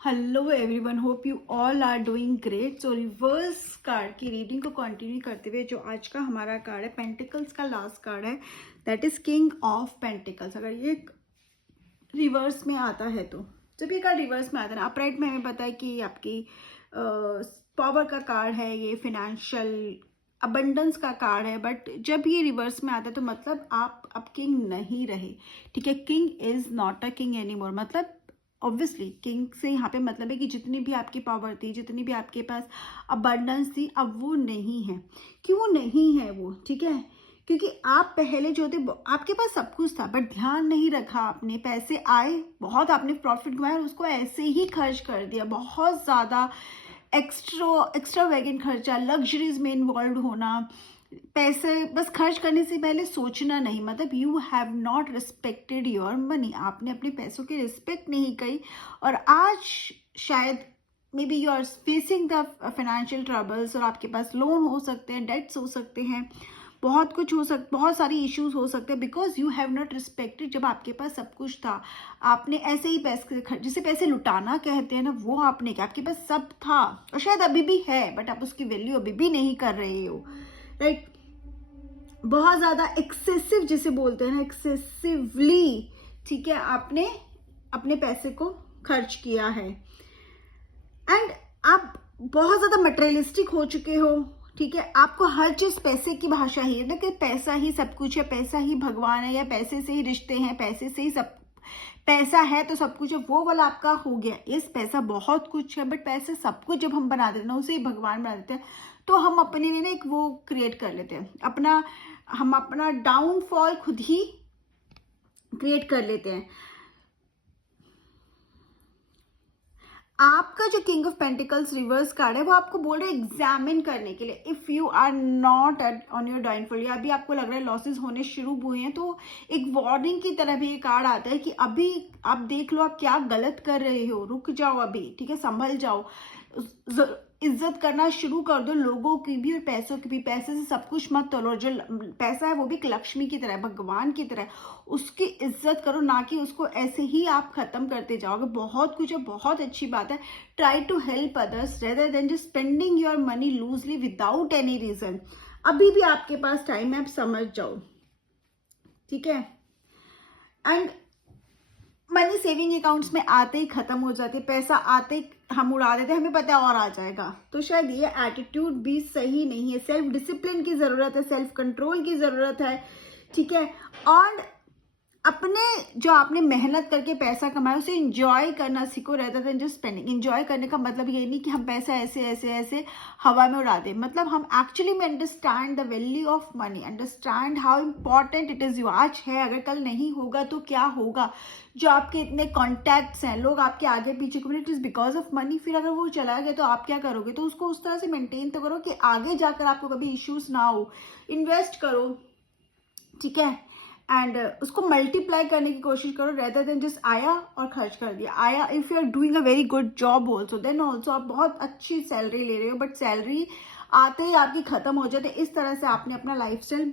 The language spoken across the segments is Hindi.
Hello everyone, hope you all are doing great. So reverse card की रीडिंग को कंटिन्यू करते हुए जो आज का हमारा कार्ड है पेंटिकल्स का लास्ट कार्ड है, that is king of pentacles. अगर ये रिवर्स में आता है तो जब ये कार्ड रिवर्स में आता है, अपराइट में हमें पता है कि आपकी पावर का कार्ड है, ये फिनेंशियल अबंडेंस का कार्ड है। बट जब ये रिवर्स में आता है तो मतलब आप अब किंग नहीं रहे, ठीक है। King is not a king any more. मतलब ऑब्वियसली किंग से यहाँ पे मतलब है कि जितनी भी आपकी पावर थी, जितनी भी आपके पास अबंडेंस थी, अब वो नहीं है। क्यों नहीं है वो, ठीक है, क्योंकि आप पहले जो थे आपके पास सब कुछ था बट ध्यान नहीं रखा आपने। पैसे आए बहुत, आपने प्रॉफिट कमाया और उसको ऐसे ही खर्च कर दिया। बहुत ज़्यादा एक्स्ट्रा वैगन खर्चा, लग्जरीज में इन्वॉल्व होना, पैसे बस खर्च करने से पहले सोचना नहीं। मतलब you have not respected your money. आपने अपने पैसों की रिस्पेक्ट नहीं की और आज शायद maybe you are facing the financial troubles और आपके पास लोन हो सकते हैं, डेट्स हो सकते हैं, बहुत कुछ हो सकता, बहुत सारी इश्यूज हो सकते हैं because you have not respected. जब आपके पास सब कुछ था, आपने ऐसे ही पैसे, जिसे पैसे लुटाना कहते हैं ना, वो आपने किया। आपके पास सब था और शायद अभी भी है बट आप उसकी वैल्यू अभी भी नहीं कर रहे हो, राइट। बहुत ज्यादा एक्सेसिव जिसे बोलते हैं ना, एक्सेसिवली, ठीक है, आपने अपने पैसे को खर्च किया है एंड आप बहुत ज्यादा मटेरियलिस्टिक हो चुके हो, ठीक है। आपको हर चीज पैसे की भाषा ही है ना, कि पैसा ही सब कुछ है, पैसा ही भगवान है, या पैसे से ही रिश्ते हैं, पैसे से ही सब, पैसा है तो सब कुछ है, वो वाला आपका हो गया। इस पैसा बहुत कुछ है बट पैसे सब कुछ जब हम बना देते हैं ना, उसे ही भगवान बना देते हैं, तो हम अपने लिए ना एक वो क्रिएट कर लेते हैं, हम अपना डाउनफॉल खुद ही क्रिएट कर लेते हैं। आपका जो king of pentacles reverse card है वो आपको बोल रहा है एग्जामिन करने के लिए। If you are not on your downfall, या अभी आपको लग रहा है लॉसेस होने शुरू हुए हैं, तो एक वार्निंग की तरह भी ये कार्ड आता है कि अभी आप देख लो आप क्या गलत कर रहे हो, रुक जाओ अभी, ठीक है, संभल जाओ, इज्जत करना शुरू कर दो लोगों की भी और पैसों की भी। पैसे से सब कुछ मत तोलो। जो पैसा है वो भी एक लक्ष्मी की तरह, भगवान की तरह, उसकी इज्जत करो, ना कि उसको ऐसे ही आप खत्म करते जाओगे। बहुत कुछ है, बहुत अच्छी बात है। Try to help others rather than just spending your money loosely without any reason. अभी भी आपके पास टाइम है, आप समझ जाओ, ठीक है। एंड मनी सेविंग अकाउंट्स में आते ही खत्म हो जाती है, पैसा आते ही हम उड़ा देते हैं, हमें पता है और आ जाएगा। तो शायद ये एटीट्यूड भी सही नहीं है। सेल्फ डिसिप्लिन की जरूरत है, सेल्फ कंट्रोल की जरूरत है, ठीक है। और अपने जो आपने मेहनत करके पैसा कमाया उसे इंजॉय करना सीखो rather than just spending. Enjoy करने का मतलब ये नहीं कि हम पैसा ऐसे ऐसे ऐसे हवा में उड़ा दें। मतलब हम एक्चुअली में understand the value of money, understand how important it is you. आज है, अगर कल नहीं होगा तो क्या होगा। जो आपके इतने कॉन्टैक्ट्स हैं, लोग आपके आगे पीछे घूम रहे, it is because of money. फिर अगर वो चला गया तो आप क्या करोगे? तो उसको उस तरह से मेंटेन तो करो कि आगे जाकर आपको कभी इश्यूज ना हो। इन्वेस्ट करो, ठीक है, एंड उसको मल्टीप्लाई करने की कोशिश करो रेदर देन जस्ट आया और खर्च कर दिया। आया, if you are doing a very good job also, then also आप बहुत अच्छी सैलरी ले रहे हो बट सैलरी आते ही आपकी खत्म हो जाती है। इस तरह से आपने अपना लाइफस्टाइल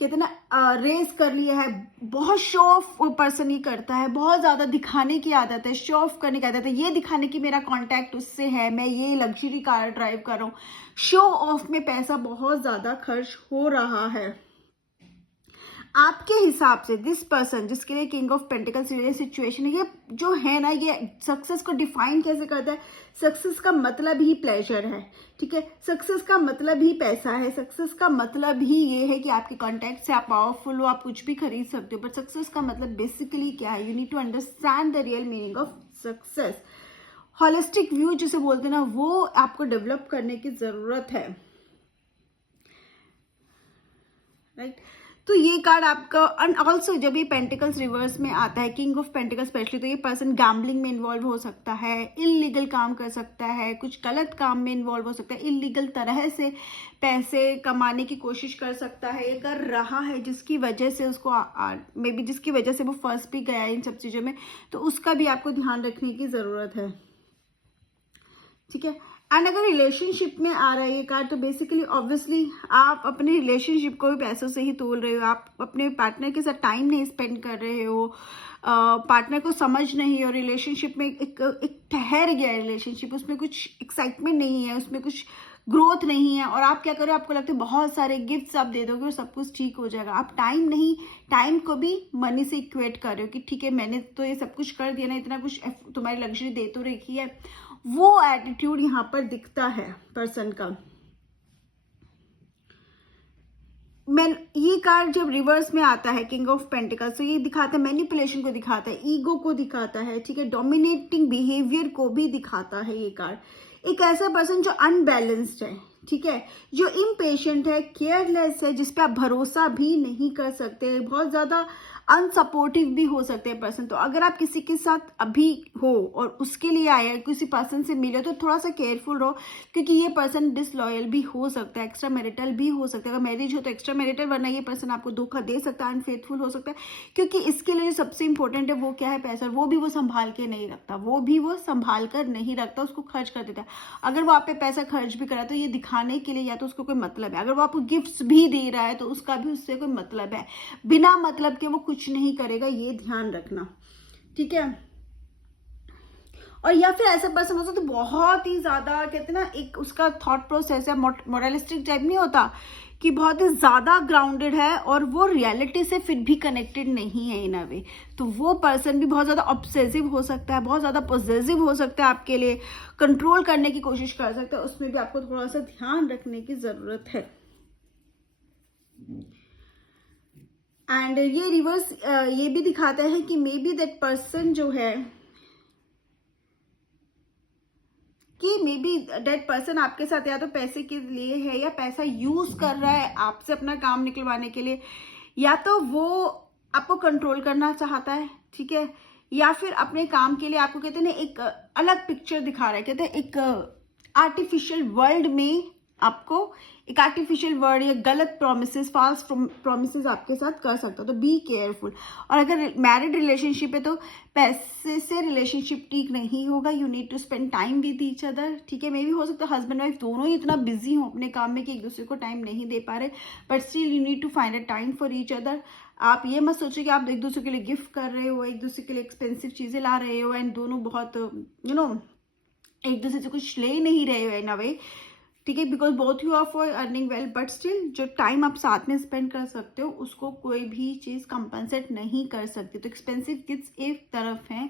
कितना रेस कर लिया है। बहुत शो ऑफ पर्सन ही करता है, बहुत ज्यादा दिखाने की आदत है, शो ऑफ करने की आदत है, ये दिखाने की मेरा कॉन्टैक्ट उससे है, मैं ये लग्जरी कार ड्राइव कर रहा हूँ। शो ऑफ में पैसा बहुत ज्यादा खर्च हो रहा है। आपके हिसाब से दिस पर्सन जिसके लिए किंग ऑफ पेंटिकल्स सिचुएशन है, ये जो है ना, ये सक्सेस को डिफाइन कैसे करता है? सक्सेस का मतलब ही प्लेजर है, ठीक है। सक्सेस का मतलब ही पैसा है, सक्सेस का मतलब ही ये है कि आपके कॉन्टैक्ट से आप पावरफुल हो, आप कुछ भी खरीद सकते हो। बट सक्सेस का मतलब बेसिकली क्या है? You need to understand the real meaning of success. Holistic view जिसे बोलते हैं ना, वो आपको डेवलप करने की जरूरत है, राइट। तो ये कार्ड आपका, एंड ऑल्सो जब ये पेंटिकल्स रिवर्स में आता है, किंग ऑफ पेंटिकल्स स्पेशली, तो ये पर्सन गैम्बलिंग में इन्वॉल्व हो सकता है, इलीगल काम कर सकता है, कुछ गलत काम में इन्वॉल्व हो सकता है, इलीगल तरह से पैसे कमाने की कोशिश कर सकता है, ये कर रहा है, जिसकी वजह से उसको मे बी जिसकी वजह से वो फंस भी गया है इन सब चीज़ों में। तो उसका भी आपको ध्यान रखने की ज़रूरत है, ठीक है। एंड अगर रिलेशनशिप में आ रहा है ये कार्ड, तो बेसिकली ऑब्वियसली आप अपने रिलेशनशिप को भी पैसों से ही तोल रहे हो। आप अपने पार्टनर के साथ टाइम नहीं स्पेंड कर रहे हो, पार्टनर को समझ नहीं, और रिलेशनशिप में एक ठहर गया रिलेशनशिप, उसमें कुछ एक्साइटमेंट नहीं है, उसमें कुछ ग्रोथ नहीं है, और आप क्या करो, आपको लगता है बहुत सारे गिफ्ट्स आप दे दोगे और सब कुछ ठीक हो जाएगा। आप टाइम को भी मनी से इक्वेट कर रहे हो कि ठीक है मैंने तो ये सब कुछ कर दिया ना, इतना कुछ तुम्हारी लग्जरी दे तो रखी है, वो एटीट्यूड यहाँ पर दिखता है पर्सन का। ये कार्ड जब रिवर्स में आता है किंग ऑफ पेंटिकल्स, तो ये दिखाता है मैनिपुलेशन को दिखाता है, ईगो को दिखाता है, ठीक है, डोमिनेटिंग बिहेवियर को भी दिखाता है ये कार्ड। एक ऐसा पर्सन जो अनबैलेंस्ड है, ठीक है, जो इम्पेशेंट है, केयरलेस है, जिसपे आप भरोसा भी नहीं कर सकते, बहुत ज्यादा अनसपोर्टिव भी हो सकते हैं पर्सन। तो अगर आप किसी के साथ अभी हो और उसके लिए आए, किसी पर्सन से मिले, तो थोड़ा सा केयरफुल रहो, क्योंकि ये पर्सन डिसलॉयल भी हो सकता है, एक्स्ट्रा मैरिटल भी हो सकता है। अगर मैरिज हो तो एक्स्ट्रा मैरिटल, वरना ये पर्सन आपको धोखा दे सकता है, अनफेथफुल हो सकता है, क्योंकि इसके लिए जो सबसे इंपॉर्टेंट है वो क्या है, पैसा, वो भी वो संभाल के नहीं रखता, वो भी वो संभाल कर नहीं रखता, उसको खर्च कर देता है। अगर वो आप पे पैसा खर्च भी करा तो ये दिखाने के लिए, या तो उसको कोई मतलब है, अगर वो आपको गिफ्ट्स भी दे रहा है तो उसका भी उससे कोई मतलब है, बिना मतलब के वो कुछ नहीं करेगा, ये ध्यान रखना, ठीक है। और या फिर ऐसा पर्सन हो सकता है बहुत ही ज्यादा, कहते हैं ना, एक उसका थॉट प्रोसेस है मोरलिस्टिक टाइप, नहीं होता कि बहुत ही ज्यादा ग्राउंडेड है और वो रियलिटी से फिर भी कनेक्टेड नहीं है इन अ वे। तो वो पर्सन भी बहुत ज्यादा ऑब्सेसिव हो सकता है, बहुत ज्यादा पॉजिटिव हो सकता है, आपके लिए कंट्रोल करने की कोशिश कर सकता है, उसमें भी आपको थोड़ा सा ध्यान रखने की जरूरत है। एंड ये रिवर्स ये भी दिखाता है कि मे बी दैट पर्सन जो है, कि मे बी दैट पर्सन आपके साथ या तो पैसे के लिए है, या पैसा यूज कर रहा है आपसे अपना काम निकलवाने के लिए, या तो वो आपको कंट्रोल करना चाहता है, ठीक है, या फिर अपने काम के लिए आपको, कहते हैं ना, एक अलग पिक्चर दिखा रहा है, कहते हैं एक आर्टिफिशियल वर्ल्ड में आपको एक आर्टिफिशियल वर्ड या गलत प्रोमिसेस, फॉल्स प्रोमिसेस आपके साथ कर सकता है, तो बी केयरफुल। और अगर मैरिड रिलेशनशिप है तो पैसे से रिलेशनशिप ठीक नहीं होगा, you need to spend time with each other, ठीक है। मे भी हो सकता है हस्बैंड वाइफ दोनों ही इतना बिजी हो अपने काम में कि एक दूसरे को टाइम नहीं दे पा रहे, but still you need to find a time for each other. आप ये मत सोचिए कि आप एक दूसरे के लिए गिफ्ट कर रहे हो, एक दूसरे के लिए एक्सपेंसिव चीजें ला रहे हो, एंड दोनों बहुत एक दूसरे से कुछ ले नहीं रहे हो इन अ वे, ठीक है, because both you are for earning well, but still जो टाइम आप साथ में स्पेंड कर सकते हो उसको कोई भी चीज़ कंपनसेट नहीं कर सकती। तो एक्सपेंसिव गिफ्ट्स एक तरफ हैं,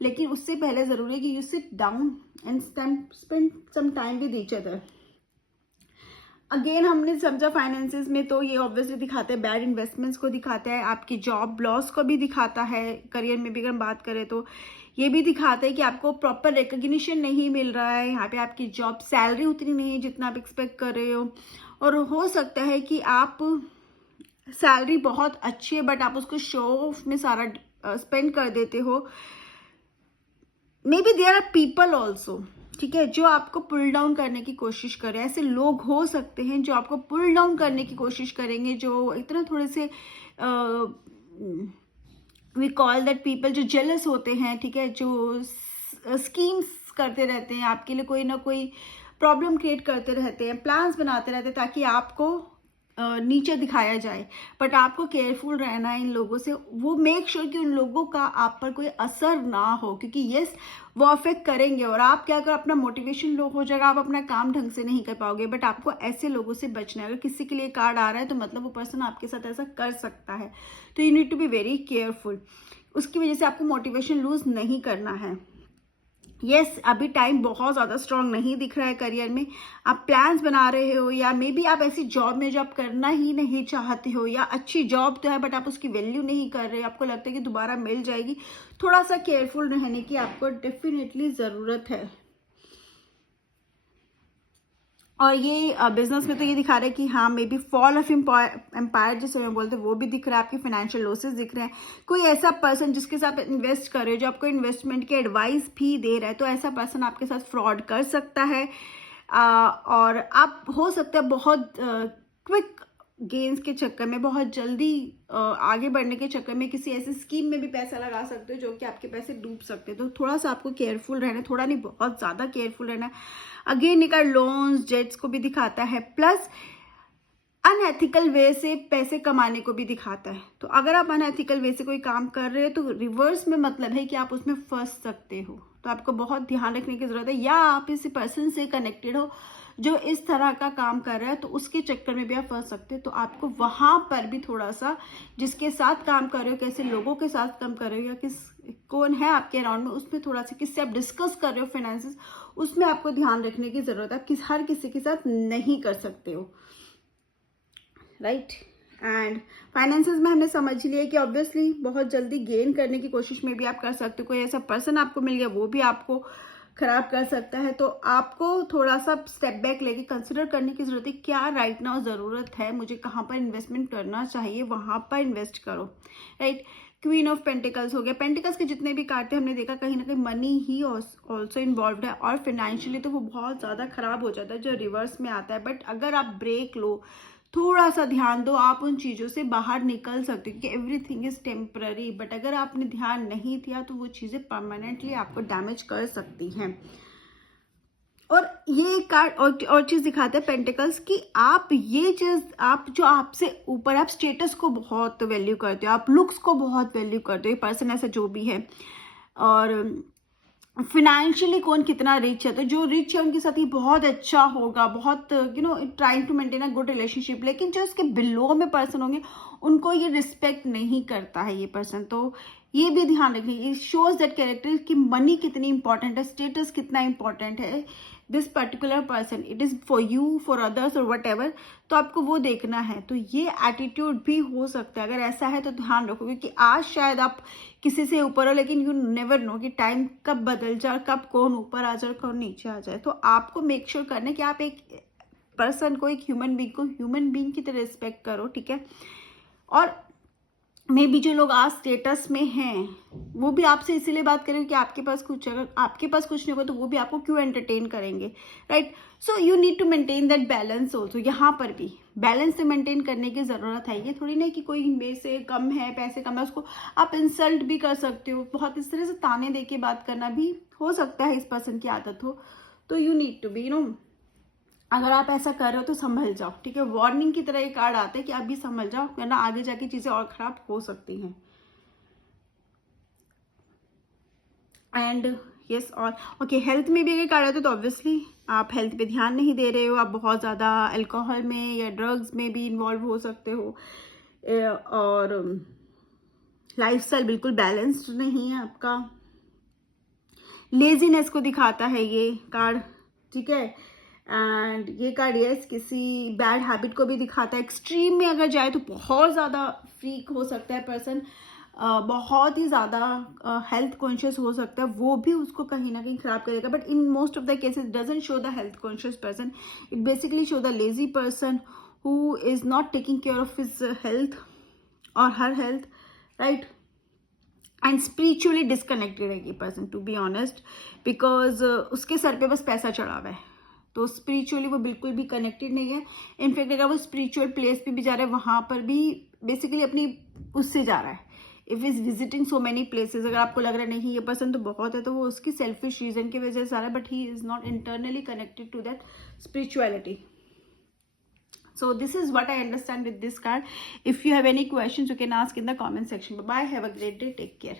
लेकिन उससे पहले ज़रूरी है कि you sit down and spend some time with each other. Again हमने समझा फाइनेंसेस में, तो ये ऑब्वियसली दिखाता है बैड इन्वेस्टमेंट्स को दिखाता है, आपकी जॉब लॉस को भी दिखाता है, करियर में भी अगर हम बात करें तो ये भी दिखाता है कि आपको प्रॉपर रिकग्निशन नहीं मिल रहा है यहाँ पे, आपकी जॉब सैलरी उतनी नहीं है जितना आप एक्सपेक्ट कर रहे हो, और हो सकता है कि आप सैलरी बहुत अच्छी है बट आप उसको शो ऑफ में सारा स्पेंड कर देते हो। Maybe there are people also, ठीक है, जो आपको पुल डाउन करने की कोशिश करें, ऐसे लोग हो सकते हैं जो आपको पुल डाउन करने की कोशिश करेंगे, जो इतना थोड़े से वी कॉल दैट पीपल, जो जेलस होते हैं, ठीक है, जो स्कीम्स करते रहते हैं आपके लिए, कोई ना कोई प्रॉब्लम क्रिएट करते रहते हैं, प्लान्स बनाते रहते हैं ताकि आपको नीचे दिखाया जाए, बट आपको केयरफुल रहना है इन लोगों से। वो मेक श्योर कि उन लोगों का आप पर कोई असर ना हो, क्योंकि यस वो अफेक्ट करेंगे और आप क्या कर, अपना मोटिवेशन लो हो जाएगा, आप अपना काम ढंग से नहीं कर पाओगे, बट आपको ऐसे लोगों से बचना है। अगर किसी के लिए कार्ड आ रहा है तो मतलब वो पर्सन आपके साथ ऐसा कर सकता है, तो you need to be very careful, उसकी वजह से आपको मोटिवेशन लूज नहीं करना है। यस अभी टाइम बहुत ज़्यादा स्ट्रांग नहीं दिख रहा है करियर में, आप प्लान्स बना रहे हो, या मे बी आप ऐसी जॉब में जो आप करना ही नहीं चाहते हो, या अच्छी जॉब तो है बट आप उसकी वैल्यू नहीं कर रहे, आपको लगता है कि दोबारा मिल जाएगी, थोड़ा सा केयरफुल रहने की आपको डेफिनेटली ज़रूरत है। और ये बिजनेस में तो ये दिखा रहा है कि हाँ maybe fall of empire जिसे हम बोलते हैं वो भी दिख रहा है, आपके फाइनेंशियल लॉसेस दिख रहे हैं, कोई ऐसा पर्सन जिसके साथ इन्वेस्ट कर रहे हो जो आपको इन्वेस्टमेंट की एडवाइस भी दे रहा है, तो ऐसा पर्सन आपके साथ फ्रॉड कर सकता है, और आप हो सकता है बहुत क्विक गेन्स के चक्कर में, बहुत जल्दी आगे बढ़ने के चक्कर में किसी ऐसी स्कीम में भी पैसा लगा सकते हो जो कि आपके पैसे डूब सकते हैं। तो थोड़ा सा आपको केयरफुल रहना है, थोड़ा नहीं बहुत ज़्यादा केयरफुल रहना है। अगेन निकाल लोन्स जेट्स को भी दिखाता है, प्लस अनएथिकल वे से पैसे कमाने को भी दिखाता है। तो अगर आप अनएथिकल वे से कोई काम कर रहे हो तो रिवर्स में मतलब है कि आप उसमें फंस सकते हो। तो आपको बहुत ध्यान रखने की जरूरत है, या आप इस पर्सन से कनेक्टेड हो जो इस तरह का काम कर रहा है तो उसके चक्कर में भी आप फंस सकते हो। तो आपको वहां पर भी थोड़ा सा, जिसके साथ काम कर रहे हो, कैसे लोगों के साथ काम कर रहे हो, या कौन है आपके अराउंड में, उसमें थोड़ा सा किससे आप डिस्कस कर रहे हो फाइनेंसेस, उसमें आपको ध्यान रखने की जरूरत है। आप हर किसी के साथ नहीं कर सकते हो, राइट। एंड फाइनेंसेस में हमने समझ लिया कि ऑब्वियसली बहुत जल्दी गेन करने की कोशिश में भी आप कर सकते हो। कोई ऐसा पर्सन आपको मिल गया वो भी आपको खराब कर सकता है। तो आपको थोड़ा सा स्टेप बैक लेके कंसिडर करने की जरूरत है, क्या राइट नाउ जरूरत है, मुझे कहाँ पर इन्वेस्टमेंट करना चाहिए, वहां पर इन्वेस्ट करो, राइट। क्वीन ऑफ पेंटिकल्स हो गया। पेंटिकल्स के जितने भी कार्ड थे हमने देखा कहीं ना कहीं मनी ही ऑल्सो इन्वॉल्व है, और फाइनेंशियली तो वो बहुत ज्यादा खराब हो जाता है जो रिवर्स में आता है। बट अगर आप ब्रेक लो, थोड़ा सा ध्यान दो, आप उन चीज़ों से बाहर निकल सकते हो, क्योंकि एवरीथिंग इज टेम्पररी। बट अगर आपने ध्यान नहीं दिया तो वो चीज़ें परमानेंटली आपको डैमेज कर सकती हैं। और ये कार्ड और चीज़ दिखाते हैं पेंटिकल्स की, आप ये चीज़, आप जो आपसे ऊपर, आप स्टेटस को बहुत वैल्यू करते हो, आप लुक्स को बहुत वैल्यू करते हो, ये पर्सन ऐसा जो भी है। और फिनेंशियली कौन कितना रिच है, तो जो रिच है उनके साथ ही बहुत अच्छा होगा, बहुत trying to maintain a good relationship. लेकिन जो इसके बिलो में पर्सन होंगे उनको ये रिस्पेक्ट नहीं करता है ये पर्सन। तो ये भी ध्यान रखिए, ये शोज दैट कैरेक्टर कि मनी कितनी इंपॉर्टेंट है, स्टेटस कितना इंपॉर्टेंट है, this particular person, it is for you, for others और वट एवर। तो आपको वो देखना है। तो ये एटीट्यूड भी हो सकता है, अगर ऐसा है तो ध्यान रखो, क्योंकि आज शायद आप किसी से ऊपर हो, लेकिन यू नेवर नो कि टाइम कब बदल जाए, कब कौन ऊपर आ जाए, कौन नीचे आ जाए। तो आपको मेक श्योर करना है कि आप एक पर्सन को, एक ह्यूमन बींग को ह्यूमन बींग की तरह रिस्पेक्ट करो, ठीक है। और मे बी जो लोग आज स्टेटस में हैं वो भी आपसे इसीलिए बात करेंगे कि आपके पास कुछ, अगर आपके पास कुछ नहीं होगा तो वो भी आपको क्यों एंटरटेन करेंगे, right. So you need to maintain that balance also. यहाँ पर भी बैलेंस से मेंटेन करने की जरूरत है। ये थोड़ी नहीं कि कोई मेरे से कम है, पैसे कम है, उसको आप इंसल्ट भी कर सकते हो, बहुत इस तरह से ताने दे के बात करना भी हो सकता है इस पर्सन की आदत हो। तो यू नीड टू बी अगर आप ऐसा कर रहे हो तो संभल जाओ, ठीक है। वार्निंग की तरह ये कार्ड आते हैं कि आप भी संभल जाओ, वरना आगे जाके चीजें और खराब हो सकती हैं। एंड यस, और ओके, हेल्थ में भी अगर कार्ड आते तो ऑब्वियसली आप हेल्थ पे ध्यान नहीं दे रहे हो, आप बहुत ज़्यादा अल्कोहल में या ड्रग्स में भी इन्वॉल्व हो सकते हो, और लाइफस्टाइल बिल्कुल बैलेंस्ड नहीं है आपका। लेजीनेस को दिखाता है ये कार्ड, ठीक है। एंड ये कार्ड यस किसी बैड हैबिट को भी दिखाता है। एक्सट्रीम में अगर जाए तो बहुत ज़्यादा फ्रीक हो सकता है पर्सन, बहुत ही ज़्यादा हेल्थ कॉन्शियस हो सकता है, वो भी उसको कहीं ना कहीं खराब करेगा। But in most of the cases doesn't show the health conscious person, it basically show the lazy person who is not taking care of his health और her health, right. And spiritually disconnected है ये पर्सन, टू बी ऑनेस्ट, बिकॉज उसके सर पे बस पैसा चढ़ा हुआ है। तो स्पिरिचुअली वो बिल्कुल भी कनेक्टेड नहीं है। इनफैक्ट अगर वो स्पिरिचुअल प्लेस पे भी जा रहा है, वहाँ पर भी बेसिकली अपनी उससे जा रहा है। If is visiting so many places, अगर आपको लग रहा है नहीं ये पर्सन तो बहुत है, तो वो उसकी सेल्फिश रीजन की वजह से जा रहा है, but he is not internally connected to that spirituality. So this is what I understand with this card. If you have any questions, you can ask in the comment section. Bye bye. Have a great day. Take care.